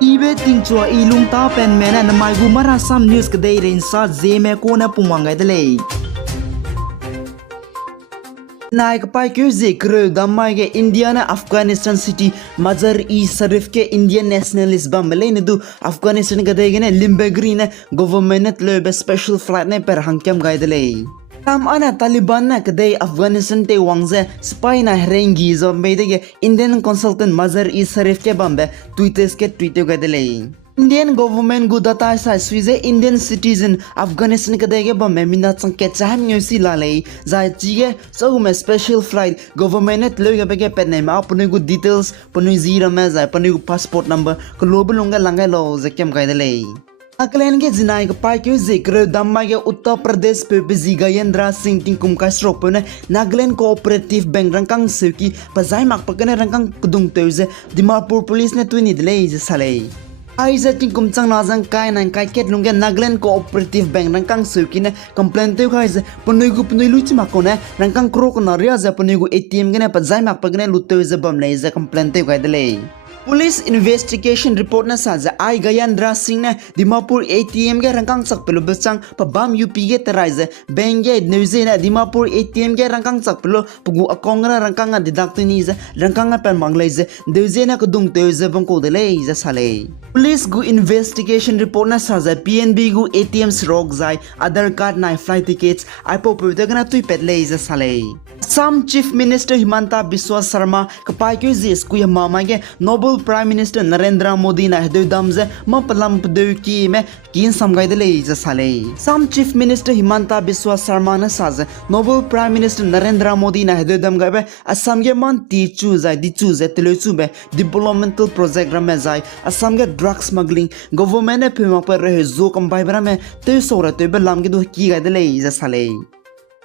Ibe tingchua ilung ta pen mena na mai gu mara sam news kadai rein sa zeme ko na pumangai dale. Naik pai kyo zikro damai ke India na Afghanistan city Mazar-e-Sharif ke Indian nationalist bambale ne du Afghanistan kadai ne Limbagri ne government le special flight ne per hangkem gai dale. Tam ana Taliban na kadai Afghanistan te wangze spy na rengi zo meidege Indian consultant Mazar-e-Sharif ke bambe tweets ke tweet gai dale. Indian government gu data sa Swize Indian citizen Afghanistan kadai ke bambe mina changke cham nyosi lalei za chige so me special flight government net loge bege petne ma apne gu details panu zira me za panu passport number global longa langai lo zekem gai dale. Aklen ke jinai ke pai kyo zikr damma ke Uttar Pradesh pe Gayendra Singh tingkum ka strop ne Nagaland Cooperative Bank rangkang seki pazai mak pakane rangkang kudung teuze Dimapur police ne twini dele je salei Aiza tingkum chang nazang kai nan kai ket lungge Nagaland Cooperative Bank rangkang seki ne complaint teu khaize punuigu punui chi makone rangkang krok na ria za punuigu ATM gene pazai mak pakane luteuze bam le za complaint teu kai dele Police investigation report na saza ai Gayendra Singh ne Dimapur ATM ge rangkang sak pelu besang pa bam UP ge teraize bank ge neuze na Dimapur ATM ge rangkang sak pelu pugu akong na rangkang deduct ni za rangkang pen manglaize neuze na kudung teuze bangko dele za sale Police gu investigation report na saza PNB gu ATM rok zai Aadhaar card na flight tickets ai po pevda gana tui petle za sale Assam Chief Minister Himanta Biswa Sarma kapai kyo zis kuya mama ge Nobel Prime Minister Narendra Modi na hdo damze ma palam pdu ki me kin samgai dele za sale Assam Chief Minister Himanta Biswa Sarma na saz Nobel Prime Minister Narendra Modi na hdo dam ga be Assam ge man ti chu zai di chu ze tele chu be developmental project ram zai Assam ge drug smuggling government ne phima par re zo kam bai bra me te sora te be lam ge do ki ga dele za sale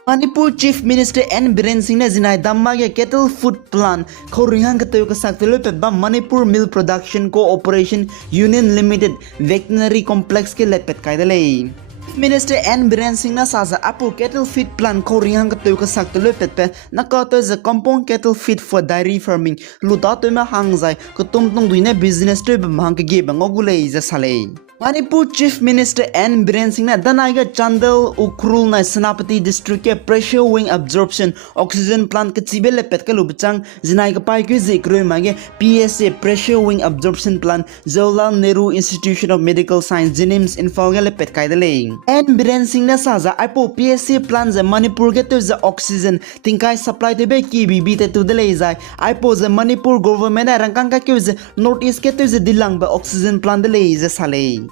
Manipur Chief Minister N. Biren Singh ne zinai damma ge kettle food plant khoringang ka tayo ka saktelo pe ba Manipur Milk Production Cooperation Union Limited veterinary complex ke lepet kai dale Minister N. Biren Singh na saza apo cattle feed plant khoringang ka tayo ka saktelo pe pe nakato is a compound cattle feed for dairy farming luta to ma hangzai ko tum duine business to be mang ge bangogule is a sale Manipur Chief Minister N. Biren Singh na danaiga Chandel Ukhrul na Senapati District ke pressure wing absorption oxygen plant ke chibele pet ka lubchang jinai ka pai ke zikroi mage PSA pressure wing absorption plant Jawaharlal Nehru Institution of Medical Science JNIMS infogele pet kai dele N. Biren Singh na saza aipo PSA plant za Manipur ke to za oxygen tingkai supply te be ki bibi te to dele zai aipo za Manipur government na rangkang ka ke north east ke to za dilang ba oxygen plant dele za sale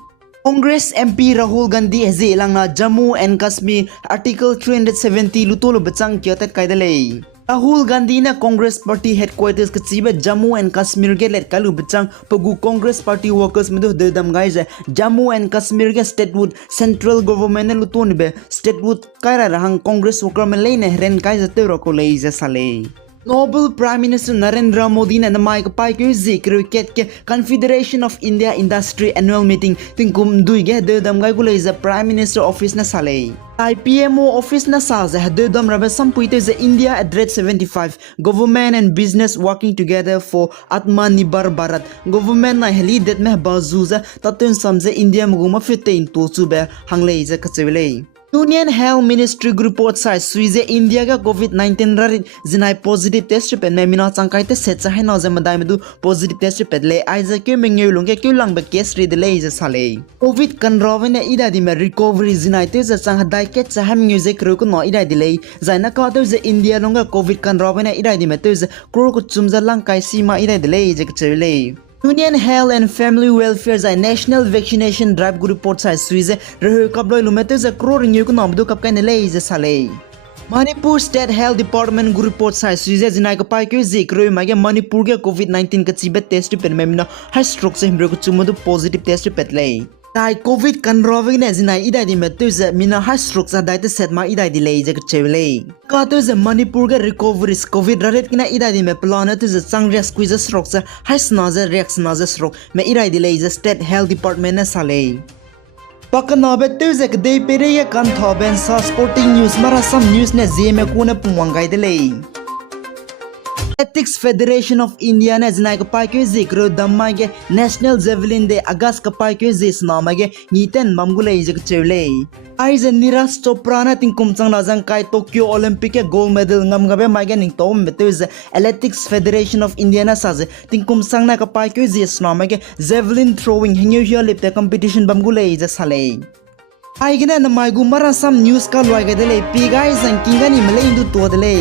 Congress MP Rahul Gandhi has elangna Jammu and Kashmir Article 370 lutolo bachang kyotet kaidale Rahul Gandhi na Congress Party headquarters ke chibe Jammu and Kashmir ke let kalu bachang pagu Congress Party workers medo dedam guys Jammu and Kashmir ke statehood central government ne luton be statehood kaira rahang Congress worker me leine ren kai jate roko lei je sale Nobel Prime Minister Narendra Modi na namai ka pai ke zikr ket ke Confederation of India Industry Annual Meeting tingkum dui ge de dam gai gulei za Prime Minister Office na sale IPMO Office na sa za de dam rabe sampuite za India Address 75 Government and Business Working Together for Atmanirbhar Bharat Government na heli det meh bazu za tatun samze India muguma fitain to chu be hanglei za kachewele Union Health Ministry report sai Swize India ga COVID-19 rarit jinai positive test pe memina changkai te setcha hai na jama dai medu positive test pe le aiza ke mengeu lungke ke lang ba case ri de le je sale COVID kan rovene ida di me recovery jinai te za chang dai ke chaham music ro ko no ida di le zaina ka te je India longa COVID kan rovene ida di me te je kro ko chumja lang kai sima ida di le je chele Union Health and Family Welfare za National Vaccination Drive gu report sai Swize reho kabloi lumete za crore nyu ko nomdu kap kan le je sale Manipur State Health Department gu report sai Swize jinai ka pai ke zikroi mage Manipur ge COVID-19 ka chibe test pe memna high stroke se himre ko chumudu positive test petle Tai COVID kan roving ne jinai idai di metu za mina high stroke za dai te set ma idai di le je chewle ka to za Manipur ge recovery COVID rate kina idai di me plan to za changria squeeze stroke za high snaza reaction za stroke me idai di le za State Health Department na sale Pakanabe tuze ke dei pere ye kan thoben sa sporting news mara sam news ne zeme ko na pumangai de le Athletics Federation of India ne znai ka pai kyo zik ro damma ge National Javelin de Agas ka pai kyo zik snama ge ngiten mamgulei jik chule ai je Neeraj Chopra na tingkum chang na jang kai Tokyo Olympic ke gold medal ngam ngabe mai ge ning tom metu je Athletics Federation of India na sa je tingkum sang na ka pai kyo zik snama ge javelin throwing hingyo hyo lip te competition bamgulei je sale ai gina na mai gu mara sam news ka loi ge dele pi guys ang kingani malai ndu to dele